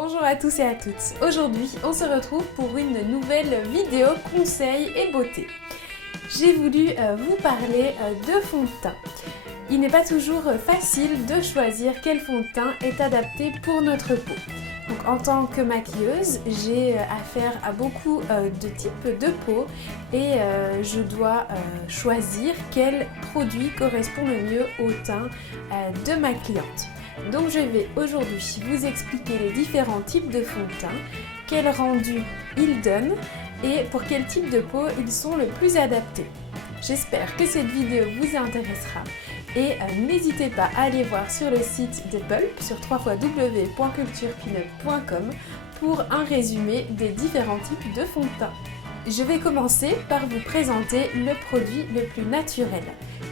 Bonjour à tous et à toutes. Aujourd'hui, on se retrouve pour une nouvelle vidéo conseils et beauté. J'ai voulu vous parler de fond de teint. Il n'est pas toujours facile de choisir quel fond de teint est adapté pour notre peau. Donc, en tant que maquilleuse, j'ai affaire à beaucoup de types de peau et je dois choisir quel produit correspond le mieux au teint de ma cliente. Donc je vais aujourd'hui vous expliquer les différents types de fond de teint, quel rendu ils donnent et pour quel type de peau ils sont le plus adaptés. J'espère que cette vidéo vous intéressera et n'hésitez pas à aller voir sur le site de Pulp sur www.culturepinup.com pour un résumé des différents types de fond de teint. Je vais commencer par vous présenter le produit le plus naturel.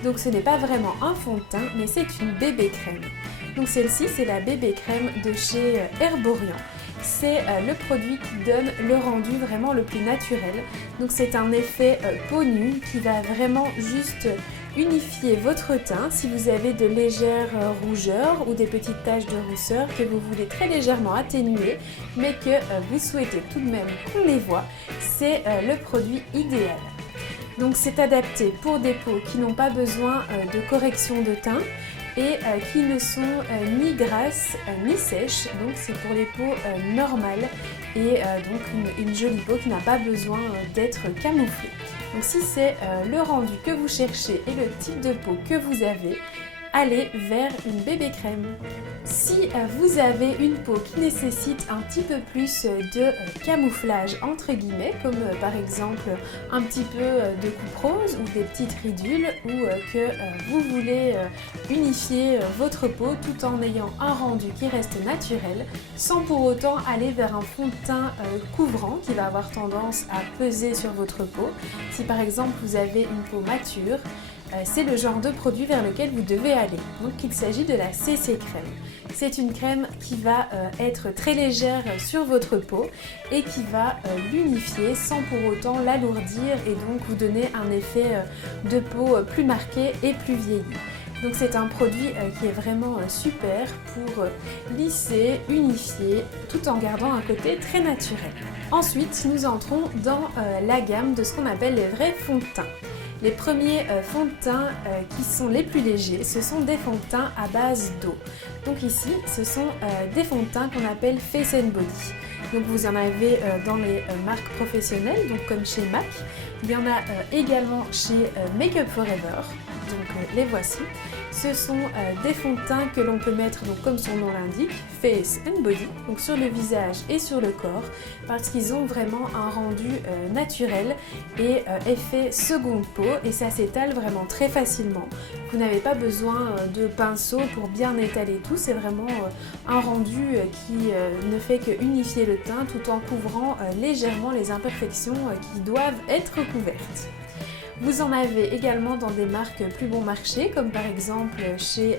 Donc ce n'est pas vraiment un fond de teint mais c'est une bébé crème. Donc celle-ci c'est la bébé crème de chez Herborian. C'est le produit qui donne le rendu vraiment le plus naturel. Donc c'est un effet peau nue qui va vraiment juste unifier votre teint si vous avez de légères rougeurs ou des petites taches de rousseur que vous voulez très légèrement atténuer mais que vous souhaitez tout de même qu'on les voit, c'est le produit idéal. Donc c'est adapté pour des peaux qui n'ont pas besoin de correction de teint et qui ne sont ni grasses ni sèches, donc c'est pour les peaux normales et donc une jolie peau qui n'a pas besoin d'être camouflée. Donc si c'est le rendu que vous cherchez et le type de peau que vous avez, allez vers une bébé crème. Si vous avez une peau qui nécessite un petit peu plus de camouflage entre guillemets, comme par exemple un petit peu de coupe rose ou des petites ridules, ou que vous voulez unifier votre peau tout en ayant un rendu qui reste naturel, sans pour autant aller vers un fond de teint couvrant qui va avoir tendance à peser sur votre peau. Si par exemple vous avez une peau mature, c'est le genre de produit vers lequel vous devez aller. Donc il s'agit de la CC crème. C'est une crème qui va être très légère sur votre peau et qui va l'unifier sans pour autant l'alourdir et donc vous donner un effet de peau plus marqué et plus vieilli. Donc c'est un produit qui est vraiment super pour lisser, unifier, tout en gardant un côté très naturel. Ensuite, nous entrons dans la gamme de ce qu'on appelle les vrais fonds de teint. Les premiers fonds de teint qui sont les plus légers, ce sont des fonds de teint à base d'eau. Donc ici, ce sont des fonds de teint qu'on appelle Face and Body. Donc vous en avez dans les marques professionnelles, donc comme chez MAC. Il y en a également chez Make Up For Ever, donc les voici. Ce sont des fonds de teint que l'on peut mettre, donc, comme son nom l'indique, face and body, donc sur le visage et sur le corps, parce qu'ils ont vraiment un rendu naturel et effet seconde peau, et ça s'étale vraiment très facilement. Vous n'avez pas besoin de pinceau pour bien étaler tout, c'est vraiment un rendu qui ne fait que unifier le teint tout en couvrant légèrement les imperfections qui doivent être couvertes. Vous en avez également dans des marques plus bon marché, comme par exemple chez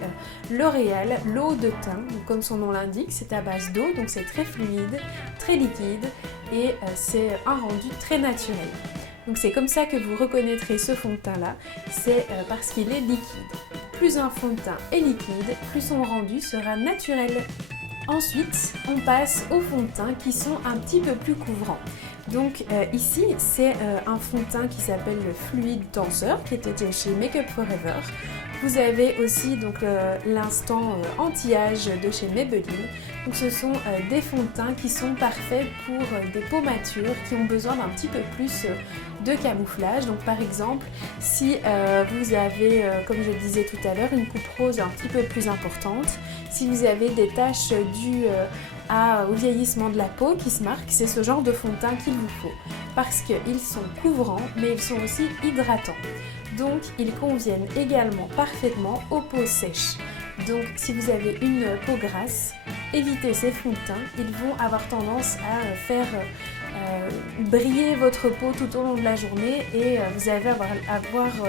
L'Oréal, l'eau de teint. Donc, comme son nom l'indique, c'est à base d'eau, donc c'est très fluide, très liquide et c'est un rendu très naturel. Donc c'est comme ça que vous reconnaîtrez ce fond de teint là, c'est parce qu'il est liquide. Plus un fond de teint est liquide, plus son rendu sera naturel. Ensuite, on passe aux fonds de teint qui sont un petit peu plus couvrants. Donc ici, c'est un fond de teint qui s'appelle le Fluid Tenseur, qui était chez Make Up For Ever. Vous avez aussi donc l'instant anti-âge de chez Maybelline. Donc ce sont des fonds de teint qui sont parfaits pour des peaux matures qui ont besoin d'un petit peu plus de camouflage. Donc par exemple, si vous avez, comme je le disais tout à l'heure, une coupe rose un petit peu plus importante, si vous avez des taches dues au vieillissement de la peau qui se marque, c'est ce genre de fond de teint qu'il vous faut parce qu'ils sont couvrants mais ils sont aussi hydratants. Donc ils conviennent également parfaitement aux peaux sèches. Donc si vous avez une peau grasse, évitez ces fonds de teint, ils vont avoir tendance à faire briller votre peau tout au long de la journée et vous allez avoir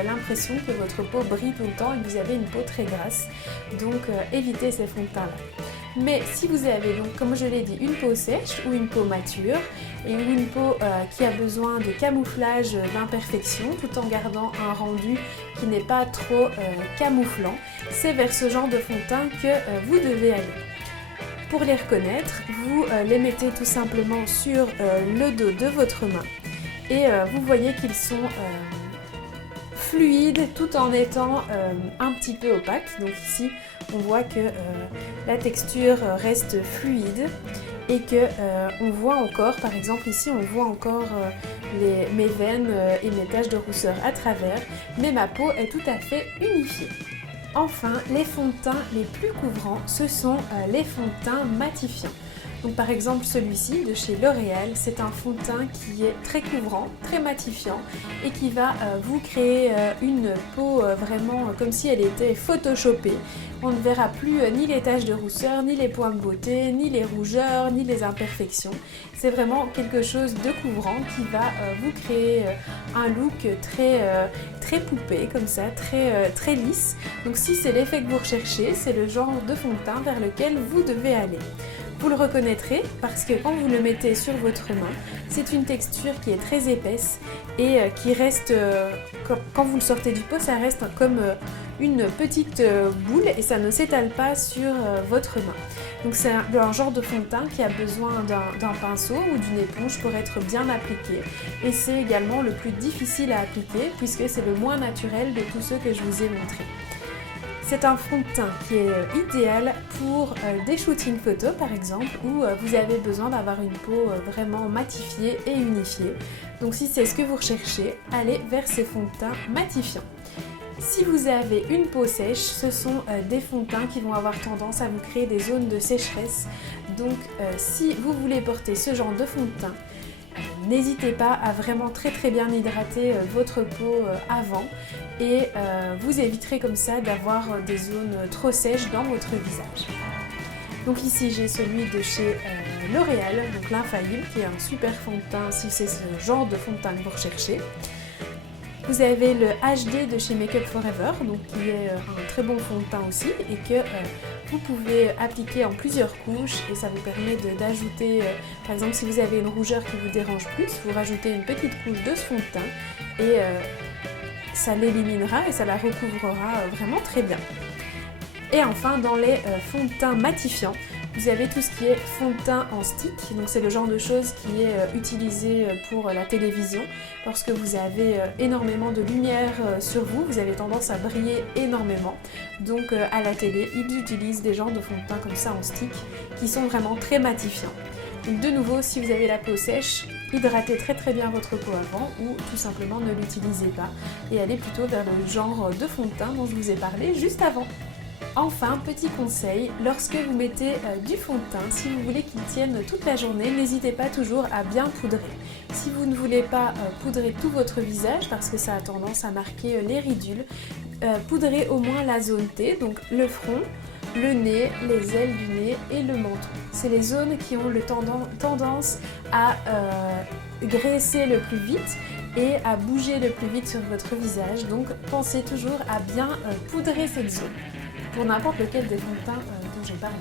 l'impression que votre peau brille tout le temps et que vous avez une peau très grasse. Donc évitez ces fonds de teint là. Mais si vous avez donc, comme je l'ai dit, une peau sèche ou une peau mature et une peau qui a besoin de camouflage d'imperfection tout en gardant un rendu qui n'est pas trop camouflant, c'est vers ce genre de fond de teint que vous devez aller. Pour les reconnaître, vous les mettez tout simplement sur le dos de votre main et vous voyez qu'ils sont fluides tout en étant un petit peu opaques. Donc ici, on voit que la texture reste fluide et que on voit encore, par exemple ici, on voit encore mes veines et mes taches de rousseur à travers, mais ma peau est tout à fait unifiée. Enfin, les fonds de teint les plus couvrants, ce sont les fonds de teint matifiants. Donc par exemple celui-ci de chez L'Oréal, c'est un fond de teint qui est très couvrant, très matifiant et qui va vous créer une peau vraiment comme si elle était photoshopée. On ne verra plus ni les taches de rousseur, ni les points de beauté, ni les rougeurs, ni les imperfections. C'est vraiment quelque chose de couvrant qui va vous créer un look très poupée, comme ça, très lisse. Donc si c'est l'effet que vous recherchez, c'est le genre de fond de teint vers lequel vous devez aller. Vous le reconnaîtrez parce que quand vous le mettez sur votre main, c'est une texture qui est très épaisse et qui reste, quand vous le sortez du pot, ça reste comme une petite boule et ça ne s'étale pas sur votre main. Donc c'est un genre de fond de teint qui a besoin d'un pinceau ou d'une éponge pour être bien appliqué. Et c'est également le plus difficile à appliquer puisque c'est le moins naturel de tous ceux que je vous ai montrés. C'est un fond de teint qui est idéal pour des shootings photos par exemple où vous avez besoin d'avoir une peau vraiment matifiée et unifiée. Donc si c'est ce que vous recherchez, allez vers ces fonds de teint matifiants. Si vous avez une peau sèche, ce sont des fonds de teint qui vont avoir tendance à vous créer des zones de sécheresse. Donc si vous voulez porter ce genre de fond de teint, n'hésitez pas à vraiment très bien hydrater votre peau avant et vous éviterez comme ça d'avoir des zones trop sèches dans votre visage. Donc ici j'ai celui de chez L'Oréal, donc l'Infaillible, qui est un super fond de teint si c'est ce genre de fond de teint que vous recherchez. Vous avez le HD de chez Make Up For Ever, donc qui est un très bon fond de teint aussi et que vous pouvez appliquer en plusieurs couches et ça vous permet d'ajouter, par exemple si vous avez une rougeur qui vous dérange plus, vous rajoutez une petite couche de ce fond de teint et ça l'éliminera et ça la recouvrera vraiment très bien. Et enfin dans les fonds de teint matifiants, vous avez tout ce qui est fond de teint en stick, donc c'est le genre de chose qui est utilisé pour la télévision. Lorsque vous avez énormément de lumière sur vous, vous avez tendance à briller énormément. Donc à la télé, ils utilisent des genres de fond de teint comme ça en stick qui sont vraiment très matifiants. Donc de nouveau, si vous avez la peau sèche, hydratez très bien votre peau avant ou tout simplement ne l'utilisez pas et allez plutôt vers le genre de fond de teint dont je vous ai parlé juste avant. Enfin, petit conseil, lorsque vous mettez du fond de teint, si vous voulez qu'il tienne toute la journée, n'hésitez pas toujours à bien poudrer. Si vous ne voulez pas poudrer tout votre visage parce que ça a tendance à marquer les ridules, poudrez au moins la zone T, donc le front, le nez, les ailes du nez et le menton. C'est les zones qui ont tendance à graisser le plus vite et à bouger le plus vite sur votre visage, donc pensez toujours à bien poudrer cette zone pour n'importe lequel des fonds de teint dont j'ai parlé.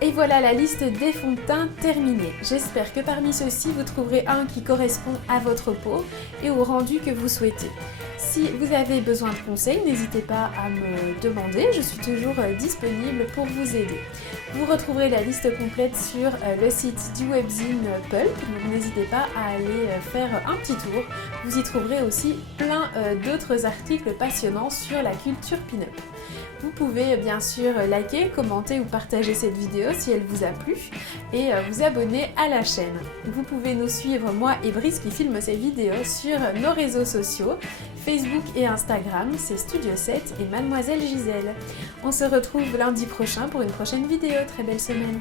Et voilà la liste des fonds de teint terminée. J'espère que parmi ceux-ci, vous trouverez un qui correspond à votre peau et au rendu que vous souhaitez. Si vous avez besoin de conseils, n'hésitez pas à me demander, je suis toujours disponible pour vous aider. Vous retrouverez la liste complète sur le site du webzine Pulp, donc n'hésitez pas à aller faire un petit tour. Vous y trouverez aussi plein d'autres articles passionnants sur la culture pin-up. Vous pouvez bien sûr liker, commenter ou partager cette vidéo si elle vous a plu et vous abonner à la chaîne. Vous pouvez nous suivre, moi et Brice qui filme ces vidéos, sur nos réseaux sociaux, Facebook et Instagram, c'est Studio 7 et Mademoiselle Gisèle. On se retrouve lundi prochain pour une prochaine vidéo. Très belle semaine!